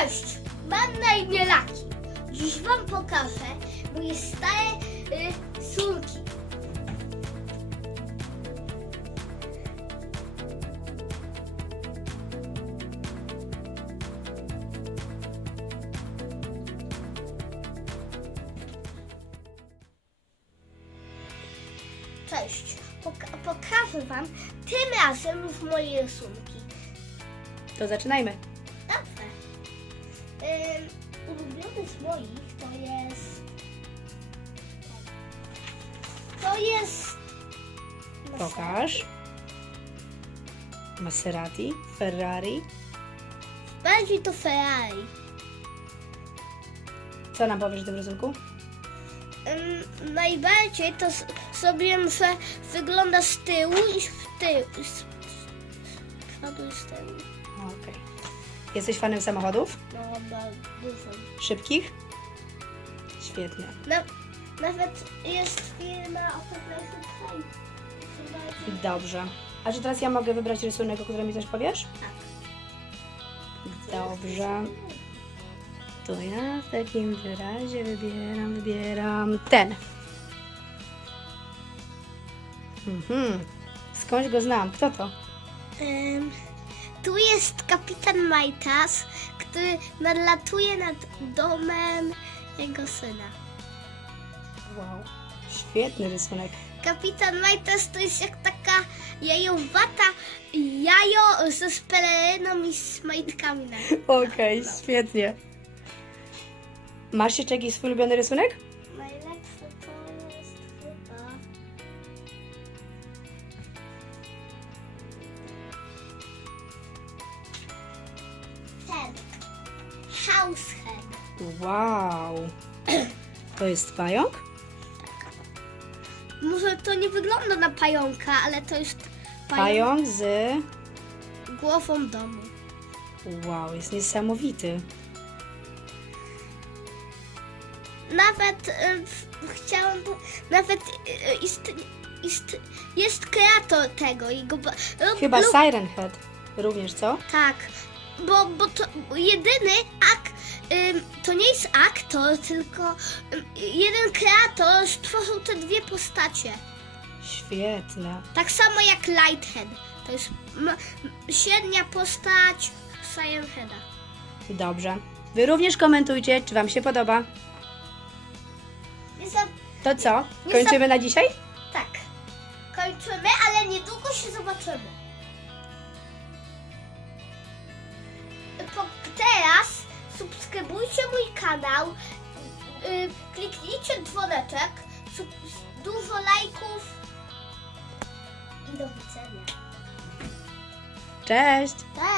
Cześć, mam na imię Laki. Dziś wam pokażę moje stare y, słomki. Cześć, Poka- pokażę wam tym razem już moje rysunki. To zaczynajmy. Ulubiony z moich to jest. To jest. Pokaż. Maserati, Ferrari. Bardziej to Ferrari. Co nam powiesz w tym rysunku? Ym, najbardziej to s- sobie, że wygląda z tyłu i z tyłu. Z, z przodu i z tyłu. Okej. Jesteś fanem samochodów? No, dużo. Szybkich? Świetnie. Na, nawet jest firma o pewnej. Dobrze. A czy teraz ja mogę wybrać rysunek, o którym mi coś powiesz? Tak. Dobrze. To ja w takim wyrazie wybieram, wybieram ten. Mhm. Skądś go znam? Kto to? Ym, tu jest kapitan Majtas, który nadlatuje nad domem jego syna. Wow. Świetny rysunek. Kapitan Majtas to jest jak taka jajowata jajo ze speleryną i z majtkami na Okej, świetnie. Masz jeszcze jakiś swój ulubiony rysunek? Househead. Wow. To jest pająk? Może to nie wygląda na pająka, ale to jest pająk Pająk z... głową domu. Wow, jest niesamowity. Nawet w- chciałam, po- nawet e, ist, ist, jest kreator tego i go ba- lub- Chyba lub- Siren Head. Również, co? Tak, bo, bo to jedyny ak, ym, to nie jest aktor, tylko ym, jeden kreator stworzył te dwie postacie. Świetne. Tak samo jak Lighthead. To jest m- m- średnia postać Scienheada. Dobrze. Wy również komentujcie, czy Wam się podoba. Nie za, To co? Nie Kończymy na dzisiaj? tak, kończymy, ale niedługo się zobaczymy. Teraz subskrybujcie mój kanał, y, kliknijcie dzwoneczek, dużo lajków i do widzenia. Cześć! Cześć!